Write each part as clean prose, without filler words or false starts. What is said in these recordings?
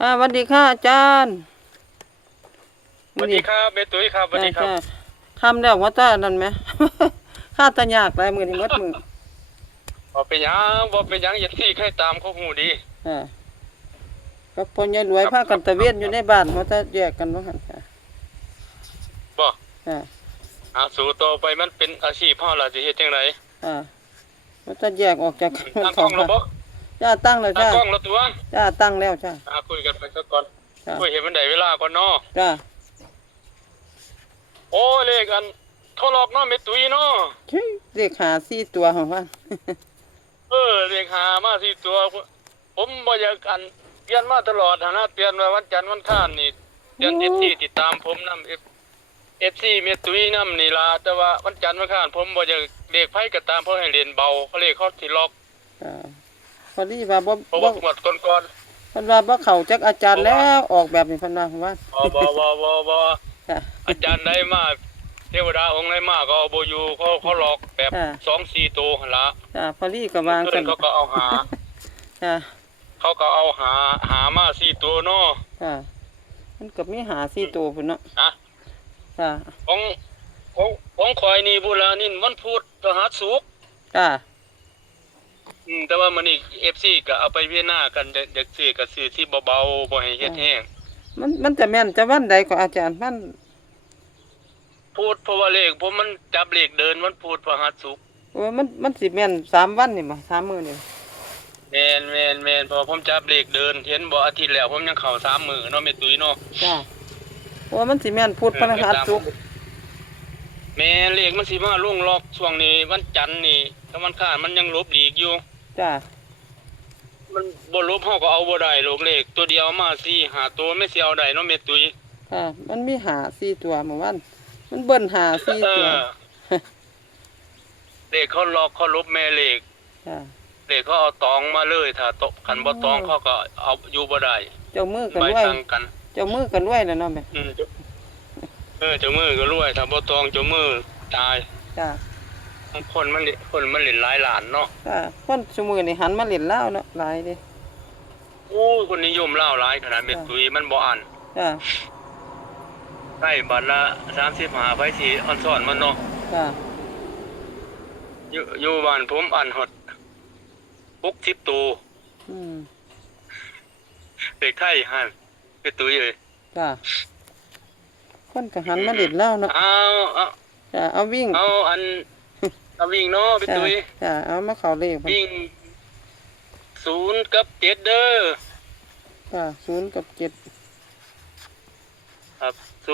สวัสดีค่ะอาจารย์สวัสดีครับเบตุ้ยครับสวัสดีครับจ้าคำแล้วว่าจ้านั่นไหม ข้าตายากหลายมือนี่หมดมือบ่เป็นหยังอย่าที่ใครตามเขาหูดีอ่าก็พอยายรวยครับพาครับครับกันตะเวนอยู่ในบ้านว่าจะแยกกันว่าหั่นค่ะบ่อ่าสู่ต่อไปมันเป็นอาชีพเฮาล่ะสิเฮ็ดจังไดอ่าว่าจะแยกออกจากกันตั้งสองค่ะกล้องแล้วบ่จ้าตั้งแล้วตั้งจ้ากล้องแล้วตัวจ้าตั้งแล้วจ้าคุยกันไปซะก่อนจ้าคุยเห็นมันได้เวลาก่อนเนาะจ้าโอ้เลขอันโทรลอกเนาะเบตุ้ยเนาะเรียกหา4 ตัวของว่า เลขหามาสิตัวผมบ่อยากอันเปลี่ยนมาตลอดหั้นนะเปลี่ยนว่าวันจันทร์วันอังคารนี่เปลี่ยน FC ติดตามผมนำ FC เมตุยนำนี่ล่ะแต่ว่าวันจันทร์วันอังคารผมบ่อยากเลขไผก็ตามเพราะให้เรียนเบาเขาเลขเขาสิล็อก อ่าพอดีว่าบ่เพราะบ่ว่าหมดก่อนเพิ่นว่าบ่เข้าจักอาจาเพราะว่ารย์แล้วออกแบบนี้เพิ่นว่าบ่จ้าอาจารย์ได้มาเทวดาองค์ได้มาก็เอาบ่อยู่เขาหลอกแบบจ้า2-4ตัวหั่นล่ะจ้าพอดีก็วางเพิ่ซั่นนเขาก็เอาหา จ้าเขาก็เอาหามา4ตัวเนาะจ้ามันก็มีหา4 ตัวพุ่นเนาะอะจ้าของของข่อยนี่บุญละนี่วันพุธพฤหัสศุกร์จ้าแต่ว่ามันอีก FC ก็เอาไปเวียนหน้ากันเด็กซื้อก็ซื้อที่เบาๆบ่ให้เฮ็ดแห้งมันจะแม่นจะวันใดก็อาจารย์มันพุธเพราะว่าเลขผมมันจับเลขเดินวันพุธพฤหัสศุกร์ โอ้ยมันสิแม่น3 วันนี่บ่3 มื้อนี่แม่นเพอผมจับเลขเดินเห็นบ่อาทิตย์แล้วผมยังเข้า3มื้อเนาะแม่ตุ้ยเนาะจ้าโอ้ยมันสิแม่นพุธพฤหัสศุกร์แม่เลขมันสิมาลงล็อกช่วงนี้วันจันทร์นี่ถ้าวันอังคารมันยังลบหลีกอยู่จ้ามันบ่ลบเฮาก็เอาบ่ได้โลกเลขตัวเดียวมา4 5ตัวไม่สิเอาได้เนาะแม่ตุ้ยค่ะมันมีหา4 ตัวเมื่อวานมันเบิ่นหา4 ตัว เลขเขาล็อกเขาลบแม่เลขจ้าเลขเขาเอาตองมาเลยถ้าตกคันบ่ตองเขาก็เอาอยู่บ่ได้เจ้ามือกันใบด้วยสั่งกันเจ้ามือกันด้วยแล้วเนาะแม่เจ้ามือก็รวยถ้าบ่ตองเจ้ามือตายจ้าคนมันเล่นหลายล้านเนาะจ้าคนซุมื้อนี่หันมาเล่นลาวเนาะหลายเด้โอ้ยคนนิยมเหล้าหลายขนาดเม็ดตุยมันบ่อันจ้าใช่บัตรละ35ไผสิออนซ่อนมันเนาะจ้าอยู่บ้านผมอันฮอด60ตัวอืมเด็กไทยหั่นเป็นตุยเอ้ยจ้าคนก็หันมาเล่นลาวเนาะเอาจ้าเอาวิ่งเอาอันเอาวิ่งเนาะเป็นตุยจ้าเอามาเข้าเลขวิ่ง0กับ7เด้อจ้า0 กับ 7ครับ0607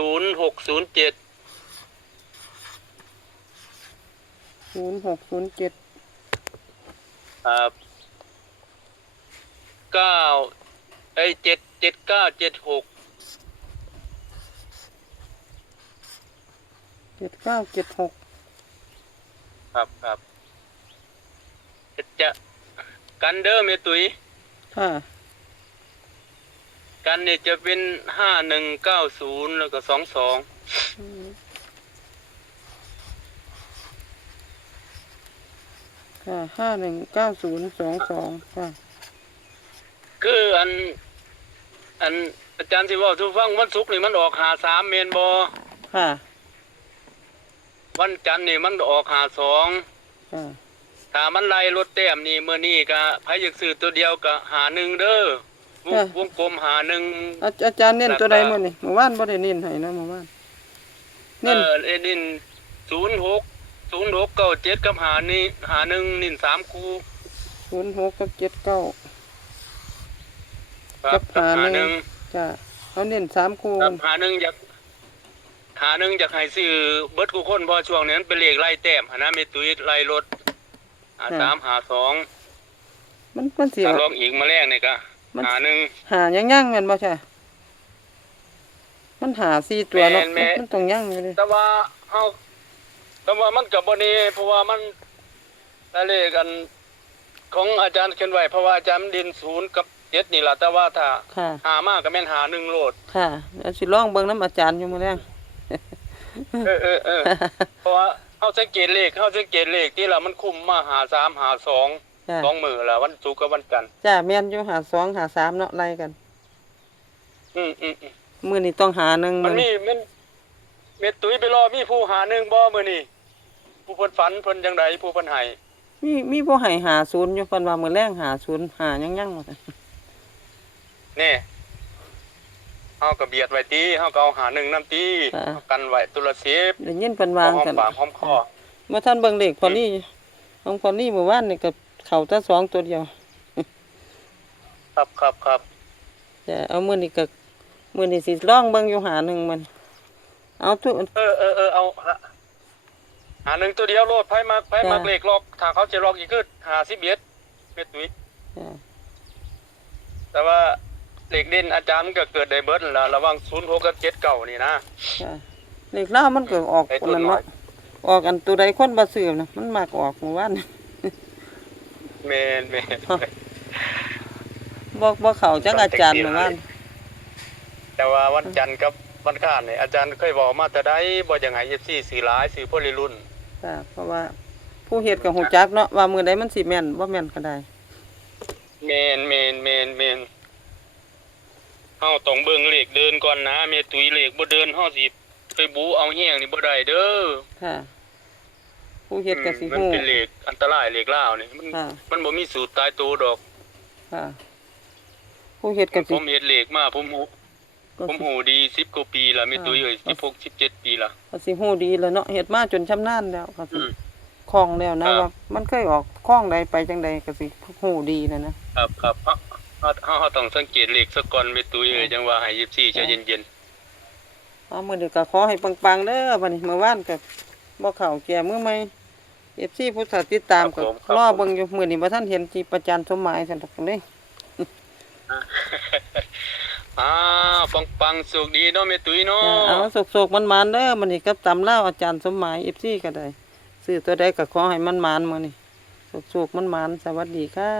0607ครับ977976 7976ครับจะกันเด้อแม่ตุ้ยค่ะกันเนี่ยจะเป็น5190แล้วก็22อืมค่ะ519022ค่ะคืออันอาจารย์สิเว้าสู่ฟังวันศุกร์นี่มันออก53แม่นบ่ค่ะวันจันทร์นี่มันออก52ค่ะถ้ามันไล่ลดแต้มนี่มื้อนี้ก็ไผอยากซื้อตัวเดียวก็51เด้อวงกลม51อาจารย์เน้นตัวใดมื้อนี้เมื่อวานบ่ได้เน้นให้นะเมื่อวานเน้นเน้น069697กับ51นี่3คู่06กับ79ครับ51จ้ะเขาเน้น3คู่ครับ51อยากให้ซื้อเบิดกูคนเพราะช่วงนี้มันเป็นเลขไล่แต้มหั่นนะมีตุ้ยไล่รถ53 52มันสิถ้าลองอีกมาแรกนี่ก็51หายังแม่นบ่ใช่มันหา4 ตัวเนาะมันต้องยังอยู่ดิ แต่ว่ามันก็บ่ดีเพราะว่ามันเลขกันของอาจารย์เขียนไว้เพราะว่าอาจารย์ดิน0กับ7นี่ล่ะแต่ว่าถ้าหามาก็แม่น51โลดค่ะเดี๋ยวสิลองเบิ่งนำอาจารย์อยู่มื้อแลงเพราะว่าเฮาสังเกตเลขที่ละมันคุมมา53 52 2มื้อละวันศุกร์กับวันจันทร์จ้ะแม่นอยู่52 53เนาะไล่กัน มื้อนี้ต้องหาหนึ่ง มันเม็ดตุ้ยไปรอมีผู้หาหนึ่งบ่มื้อนี้ผู้เพิ่นฝันเพิ่นจังไดผู้เพิ่นให้ มีผู้ให้หาศูนย์อยู่เพิ่นว่ามื้อแรงหาศูนย์หายังๆว่าซั่น แน่เฮาก็เบียดไว้ติเฮาก็เอาหาหนึ่งนำติเฮากันไว้ตุละ10ได้ยินเพิ่นวา หอม ซั่น ปากหอมคอ บ่ทันเบิ่งเลขพอลี่ของพอลี่เมื่อวานนี่ก็เข้าแต่2ตัวเดียว ครับ จะเอามื้อนี้ก็มื้อนี้สิลองเบิ่งอยู่หาหนึ่งมันเอาทุก เอาหาหนึ่งตัวเดียวโลดไผมักเลขล็อกถ้าเขาจะล็อกอีกคือ51เม็ดตุ้ย จ้ะ แต่ว่าเลขเด่นอาจารย์มันก็เกิดได้เบิดนั่นล่ะระหว่าง06กับ79นี่นะ จ้ะเลขลาวมันก็ออก ไอ้ตัว นั่น น้อ เนาะ ย ออกอันตัวใดคนบ่ซื้อน่ะมันมักออกเมื่อวาน แม่น บ่เข้าจักอาจารย์เมื่อวาน แต่ว่าวันจันทร์กับวันข้านนี่อาจารย์เคยบอกมาแต่ใดบ่อยากให้ FC ซื้อหลายซื้อพวกวัยรุ่น จ้ะเพราะว่าผู้เฮ็ดก็ฮู้จักเนาะว่ามื้อใดมันสิแม่นบ่แม่นก็ได้ แม่นเฮาต้องเบิ่งเลขเดินก่อนนะแม่ตุ้ยเลขบ่เดินเฮาสิไปบูเอาแฮงนี่บ่ได้เด้อ ค่ะ ผู้เฮ็ดก็สิ มัน ฮู้ เป็นเลขอันตรายเลขลาวนี่ค่ะมันบ่มีสูตรตายตัวดอก ค่ะผู้เฮ็ดก็ ผ สิ มเฮ็ดเลขมาผมหูดี10กว่าปีแล้วแม่ตุ้ยเอ้ย16 17ปีละ ก็สิฮู้ดีแล้วเนาะเฮ็ดมาจนชำนาญแล้วก็สิ อืม คล่องแล้วนะ ครับ ว่ามันเคยออกคล่องใดไปจังใดก็สิฮู้ดีแล้วนะครับ เฮาต้องสังเกตเลขซะก่อนแม่ตุ้ยเอ้ยจังว่าให้24ใจเย็น เอามื้อนี้ก็ขอให้ปังๆเด้อบัดนี้เมื่อวานก็บ่เข้าแก่มื้อใหม่ FC ผู้ติดตามก็รอเบิ่งอยู่มื้อนี้บ่ทันเห็นที่ประจันสมหมายซั่นดอกเลย ๆปังๆสุขดีเนาะแม่ตุ้ยเนาะ เอาโศกๆมันๆเด้อมื้อนี้กับตำลาวอาจารย์สมหมาย FC ก็ได้ซื้อตัวใดก็ขอให้มันๆมื้อนี้โศกๆมันๆสวัสดีค่ะ